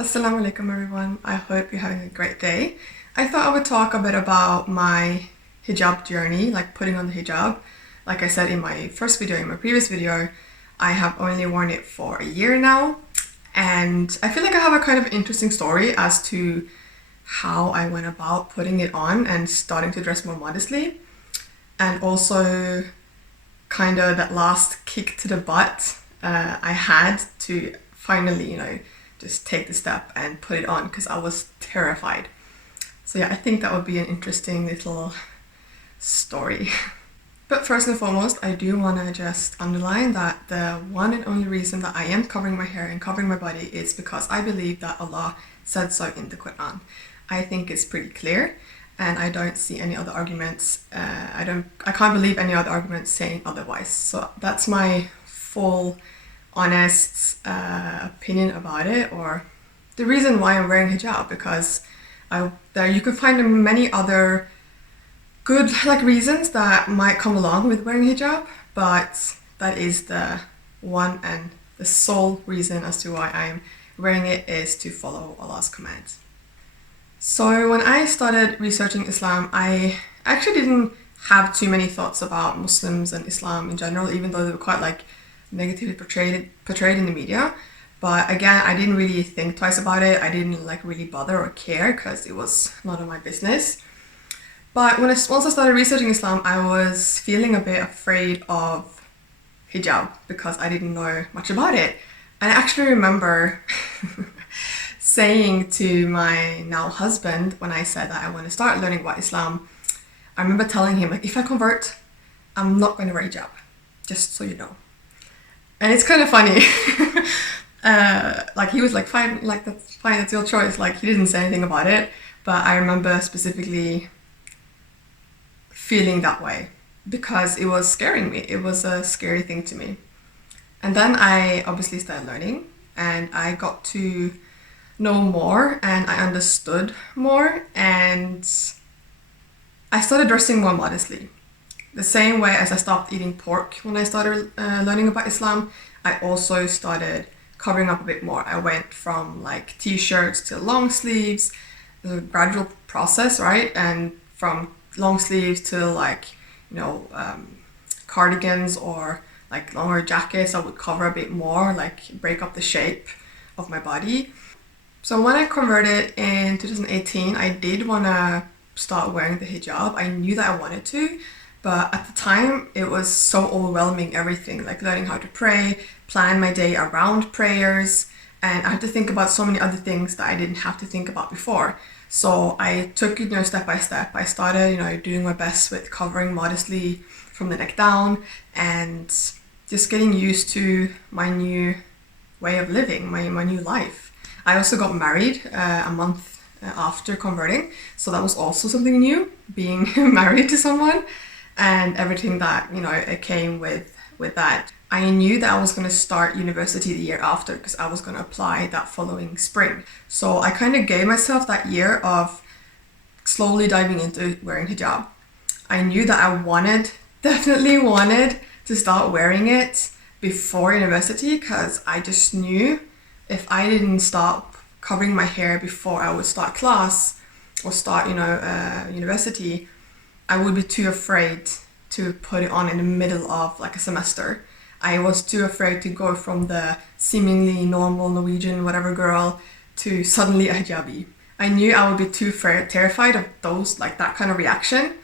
Assalamu alaikum everyone. I hope you're having a great day. I thought I would talk a bit about my hijab journey, like putting on the hijab. Like I said in my first video, in my previous video, I have only worn it for a year now. And I feel like I have a kind of interesting story as to how I went about putting it on and starting to dress more modestly. And also kind of that last kick to the butt I had to finally, just take the step and put it on because I was terrified. So yeah, I think that would be an interesting little story. But first and foremost, I do want to just underline that the one and only reason that I am covering my hair and covering my body is because I believe that Allah said so in the Quran. I think it's pretty clear, and I don't see any other arguments. I can't believe any other arguments saying otherwise. So that's my full honest opinion about it, or the reason why I'm wearing hijab, because you can find many other good reasons that might come along with wearing hijab, but that is the one and the sole reason as to why I'm wearing it is to follow Allah's commands. So when I started researching Islam, I actually didn't have too many thoughts about Muslims and Islam in general, even though they were quite negatively portrayed in the media. But again, I didn't really think twice about it. I didn't really bother or care because it was none of my business. But once I started researching Islam, I was feeling a bit afraid of hijab because I didn't know much about it. And I actually remember saying to my now husband, when I said that I want to start learning about Islam, I remember telling him, if I convert, I'm not going to wear hijab, just so you know. And it's kind of funny. He was fine, that's fine, that's your choice. He didn't say anything about it, but I remember specifically feeling that way because it was scaring me. It was a scary thing to me. And then I obviously started learning, and I got to know more, and I understood more, and I started dressing more modestly. The same way as I stopped eating pork when I started learning about Islam, I also started covering up a bit more. I went from t-shirts to long sleeves. It was a gradual process, right? And from long sleeves to cardigans or longer jackets, I would cover a bit more, break up the shape of my body. So when I converted in 2018, I did want to start wearing the hijab. I knew that I wanted to, but at the time it was so overwhelming, everything, learning how to pray, plan my day around prayers, and I had to think about so many other things that I didn't have to think about before. So I took it step by step. I started doing my best with covering modestly from the neck down and just getting used to my new way of living, my new life. I also got married a month after converting, so that was also something new, being married to someone and everything that it came with that. I knew that I was going to start university the year after because I was going to apply that following spring. So I kind of gave myself that year of slowly diving into wearing hijab. I knew that I definitely wanted to start wearing it before university because I just knew if I didn't stop covering my hair before I would start class or start, university, I would be too afraid to put it on in the middle of a semester. I was too afraid to go from the seemingly normal Norwegian whatever girl to suddenly a hijabi. I knew I would be too terrified of those, that kind of reaction.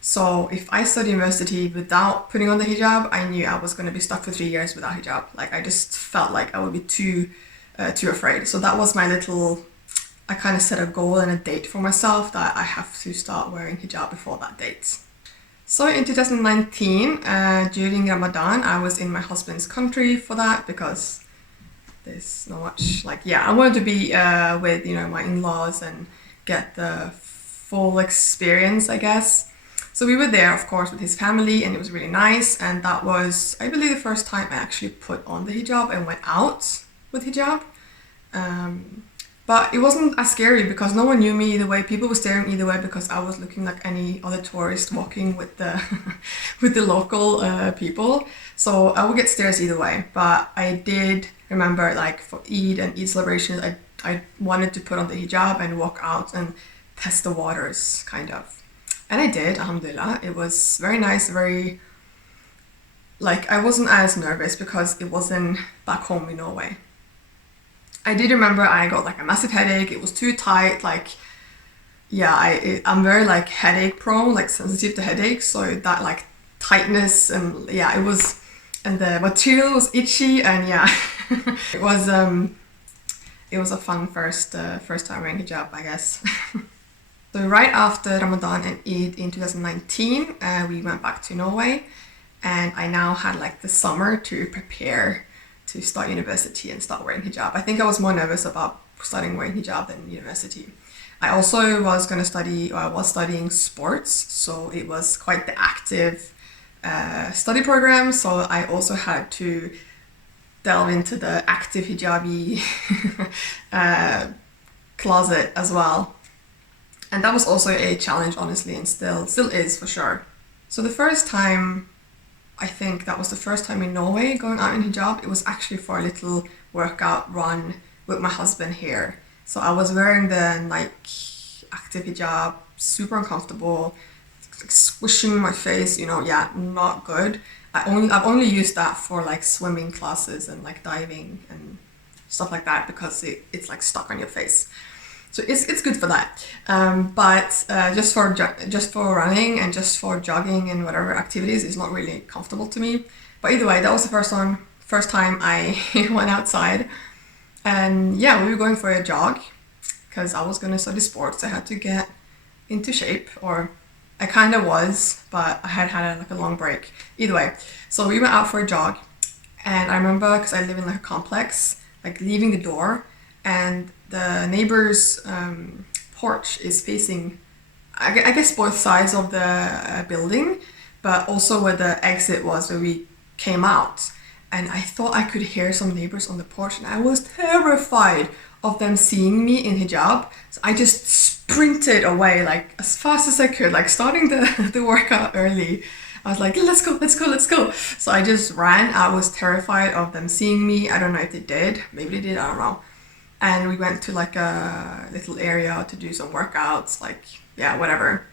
So if I studied university without putting on the hijab, I knew I was going to be stuck for 3 years without hijab. I just felt like I would be too afraid. So that was I kind of set a goal and a date for myself that I have to start wearing hijab before that date. So in 2019, during Ramadan, I was in my husband's country for that because there's not much, I wanted to be with, my in-laws and get the full experience, I guess. So we were there, of course, with his family, and it was really nice. And that was, I believe, the first time I actually put on the hijab and went out with hijab. But it wasn't as scary because no one knew me either way. People were staring either way because I was looking like any other tourist walking with the with the local people. So I would get stares either way. But I did remember, for Eid and Eid celebrations, I I wanted to put on the hijab and walk out and test the waters, kind of. And I did, Alhamdulillah. It was very nice, very, like, I wasn't as nervous because it wasn't back home in Norway. I did remember I got like a massive headache. It was too tight, like, yeah, I'm very like headache prone, like sensitive to headaches. So that like tightness and yeah, it was, and the material was itchy and yeah, it was a fun first time wearing hijab, I guess. So right after Ramadan and Eid in 2019, we went back to Norway, and I now had like the summer to prepare to start university and start wearing hijab. I think I was more nervous about starting wearing hijab than university. I also was going to study, or I was studying sports, so it was quite the active study program. So I also had to delve into the active hijabi closet as well. And that was also a challenge, honestly, and still is for sure. So the first time, I think that was the first time in Norway going out in hijab. It was actually for a little workout run with my husband here. So I was wearing the Nike active hijab, super uncomfortable, like squishing my face, you know, yeah, not good. I've only used that for like swimming classes and like diving and stuff like that because it's like stuck on your face. So it's good for that. But just for running and just for jogging and whatever activities, it's not really comfortable to me. But either way, that was the first time I went outside. And yeah, we were going for a jog because I was going to study sports. I had to get into shape, or I kind of was, but I had like a long break. Either way, so we went out for a jog, and I remember because I live in like a complex, like leaving the door, and the neighbor's porch is facing, I guess, both sides of the building, but also where the exit was where we came out. And I thought I could hear some neighbors on the porch, and I was terrified of them seeing me in hijab. So I just sprinted away like as fast as I could, like starting the workout early. I was like, let's go. So I just ran. I was terrified of them seeing me. I don't know if they did. Maybe they did, I don't know. And we went to like a little area to do some workouts, like, yeah, whatever.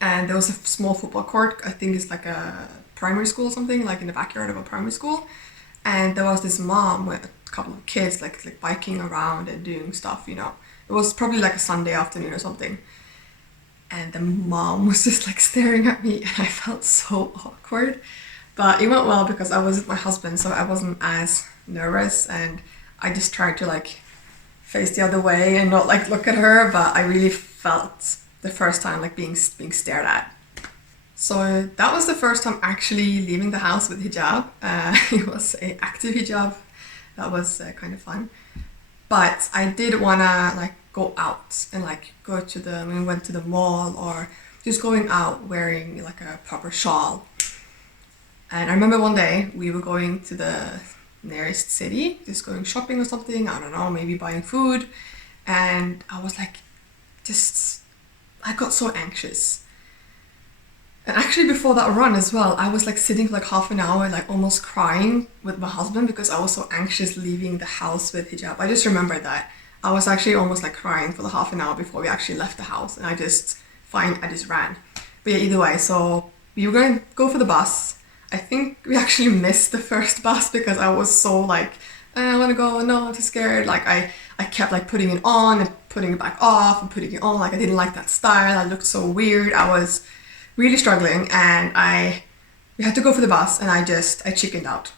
And there was a small football court. I think it's like a primary school or something, like in the backyard of a primary school. And there was this mom with a couple of kids like biking around and doing stuff, you know. It was probably like a Sunday afternoon or something. And the mom was just like staring at me, and I felt so awkward. But it went well because I was with my husband, so I wasn't as nervous, and I just tried to like face the other way and not like look at her, but I really felt the first time like being stared at. So that was the first time actually leaving the house with hijab. It was an active hijab. That was kind of fun. But I did wanna like go out and like go to we went to the mall, or just going out wearing like a proper shawl. And I remember one day we were going to the nearest city, just going shopping or something, I don't know, maybe buying food. And I was like, I got so anxious. And actually before that run as well, I was like sitting for like half an hour, like almost crying with my husband because I was so anxious leaving the house with hijab. I just remember that. I was actually almost like crying for the half an hour before we actually left the house, and I just ran. But yeah, either way, so we were going to go for the bus. I think we actually missed the first bus because I was so like, I want to go, no, I'm too scared. Like I kept like putting it on and putting it back off and putting it on. Like I didn't like that style. I looked so weird. I was really struggling, and we had to go for the bus, and I chickened out.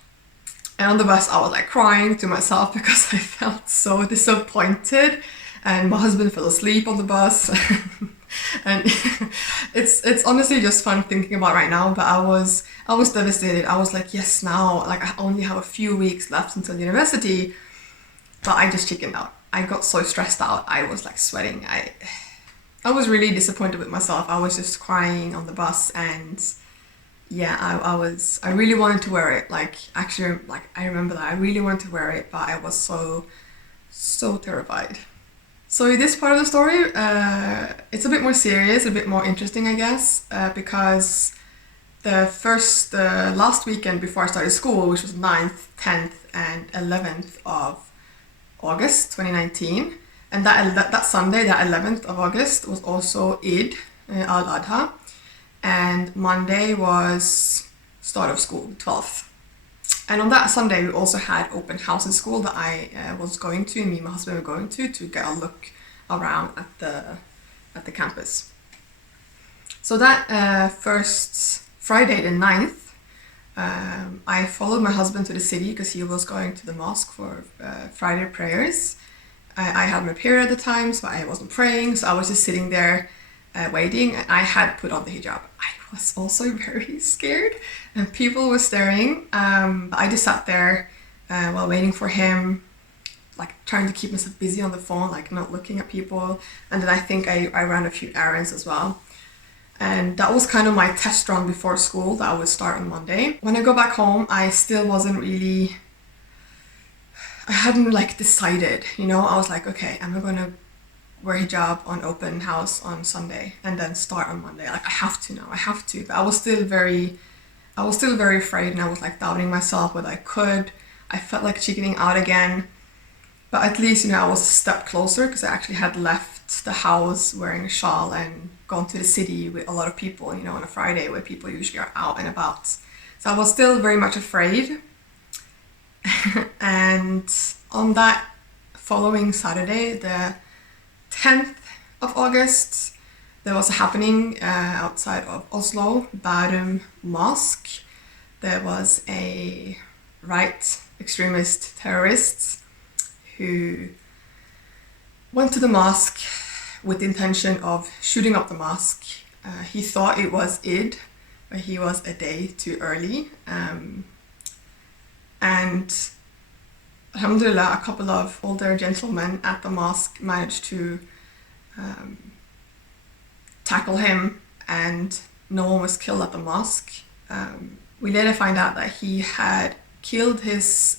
And on the bus, I was like crying to myself because I felt so disappointed, and my husband fell asleep on the bus. And it's honestly just fun thinking about right now, but I was devastated. I was like, yes, now, like I only have a few weeks left until university, but I just chickened out. I got so stressed out. I was like sweating. I was really disappointed with myself. I was just crying on the bus, and yeah, I really wanted to wear it. Like actually, like I remember that I really wanted to wear it, but I was so terrified. So this part of the story, it's a bit more serious, a bit more interesting, I guess, because the last weekend before I started school, which was 9th, 10th and 11th of August 2019. And that Sunday, that 11th of August, was also Eid al-Adha. And Monday was start of school, 12th. And on that Sunday, we also had open house in school that I was going to, and me and my husband were going to get a look around at the campus. So that first Friday, the 9th, I followed my husband to the city because he was going to the mosque for Friday prayers. I had my period at the time, so I wasn't praying, so I was just sitting there waiting, and I had put on the hijab. I was also very scared, and people were staring. I just sat there while waiting for him, like trying to keep myself busy on the phone, like not looking at people. And then I think I ran a few errands as well. And that was kind of my test run before school that I would start on Monday. When I go back home, I still wasn't really, I hadn't like decided, you know. I was like, okay, am I gonna wear hijab on open house on Sunday and then start on Monday? Like, I have to now, I have to. But I was still very afraid, and I was like doubting myself whether I could. I felt like chickening out again. But at least, you know, I was a step closer because I actually had left the house wearing a shawl and gone to the city with a lot of people, you know, on a Friday where people usually are out and about. So I was still very much afraid. And on that following Saturday, the 10th of August, there was a happening outside of Oslo, Bærum Mosque. There was a right extremist terrorist who went to the mosque with the intention of shooting up the mosque. He thought it was Eid, but he was a day too early. And Alhamdulillah, a couple of older gentlemen at the mosque managed to tackle him, and no one was killed at the mosque. We later find out that he had killed his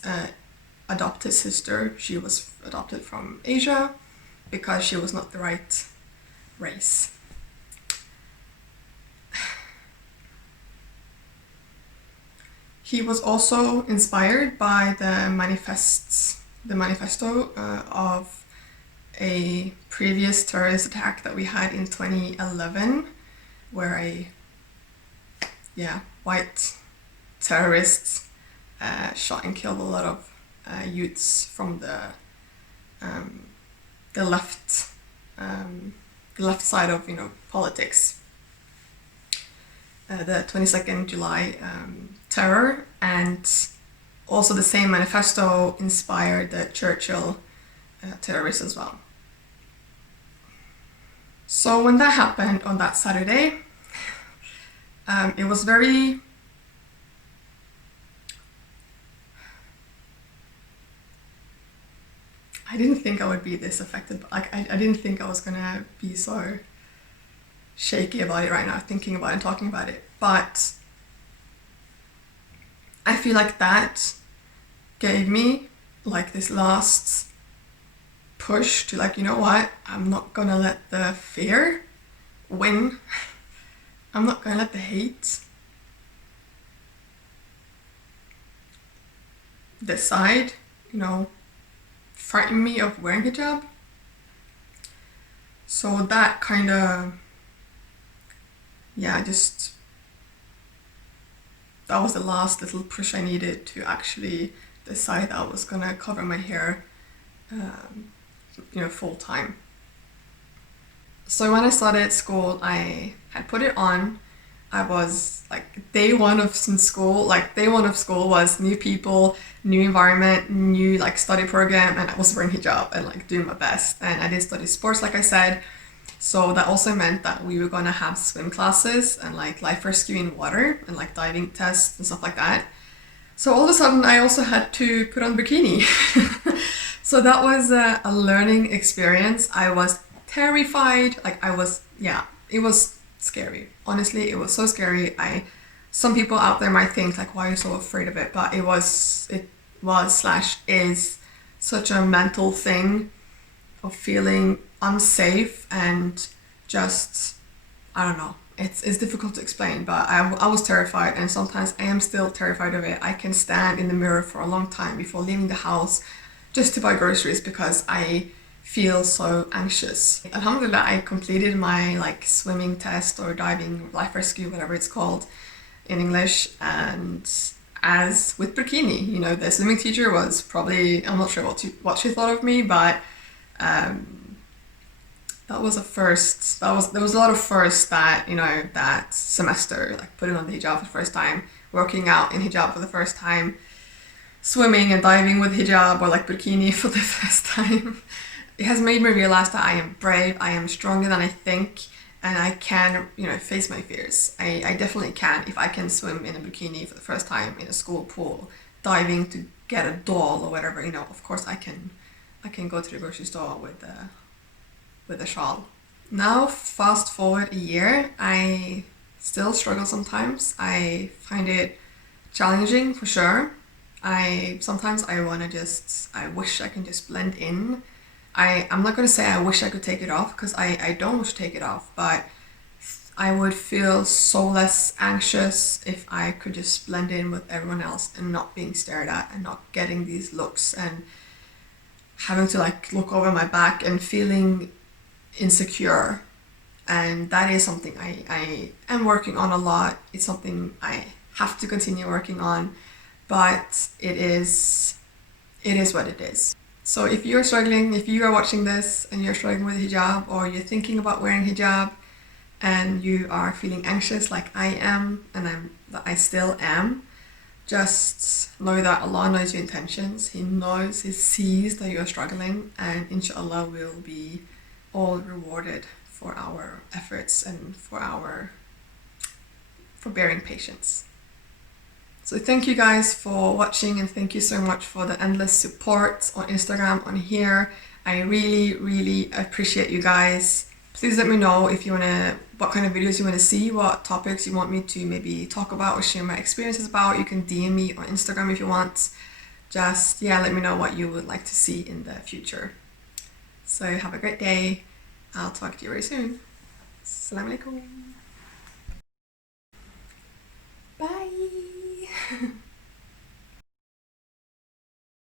adopted sister. She was adopted from Asia because she was not the right race. He was also inspired by the manifesto of a previous terrorist attack that we had in 2011, where white terrorists shot and killed a lot of youths from the left side of, you know, politics. The 22nd July terror, and also the same manifesto inspired the Churchill terrorists as well. So when that happened on that Saturday, it was very I didn't think I would be this affected, but like I didn't think I was gonna be so shaky about it right now, thinking about it and talking about it. But I feel like that gave me like this last push to, like, you know what, I'm not gonna let the fear win. I'm not gonna let the hate decide, you know, frighten me of wearing hijab. So that kind of, that was the last little push I needed to actually decide that I was gonna cover my hair, full time. So when I started school, I had put it on. I was like, day one of school was new people, new environment, new like study program, and I was wearing hijab and like doing my best. And I did study sports, like I said. So that also meant that we were gonna have swim classes and like life rescue in water and like diving tests and stuff like that. So all of a sudden I also had to put on bikini. So that was a learning experience. I was terrified. It was scary. Honestly, it was so scary. Some people out there might think like, why are you so afraid of it? But it was / is such a mental thing of feeling unsafe and just, I don't know. It's difficult to explain, but I was terrified, and sometimes I am still terrified of it. I can stand in the mirror for a long time before leaving the house just to buy groceries because I feel so anxious. Alhamdulillah, I completed my like swimming test or diving life rescue, whatever it's called in English, and as with bikini, you know, the swimming teacher was probably, I'm not sure what she thought of me, but that was a first. There was a lot of firsts that, you know, that semester, like putting on the hijab for the first time, working out in hijab for the first time, swimming and diving with hijab or like bikini for the first time. It has made me realize that I am brave, I am stronger than I think, and I can, you know, face my fears. I definitely can. If I can swim in a bikini for the first time in a school pool, diving to get a doll or whatever, you know, of course I can go to the grocery store with a shawl. Now, fast forward a year, I still struggle sometimes. I find it challenging for sure. Sometimes I wish I can just blend in. I'm not gonna say I wish I could take it off because I don't wish to take it off, but I would feel so less anxious if I could just blend in with everyone else and not being stared at and not getting these looks and having to like look over my back and feeling insecure. And that is something I am working on a lot. It's something I have to continue working on, but it is what it is. So if you're struggling, if you are watching this and you're struggling with hijab, or you're thinking about wearing hijab and you are feeling anxious like I am, and I still am, just know that Allah knows your intentions. He knows, He sees that you're struggling, and inshallah we'll be all rewarded for our efforts and for bearing patience. So thank you guys for watching, and thank you so much for the endless support on Instagram, on here. I really, really appreciate you guys. Please let me know what kind of videos you want to see, what topics you want me to maybe talk about or share my experiences about. You can DM me on Instagram if you want. Just, yeah, let me know what you would like to see in the future. So have a great day. I'll talk to you very soon. Assalamu alaikum. Bye.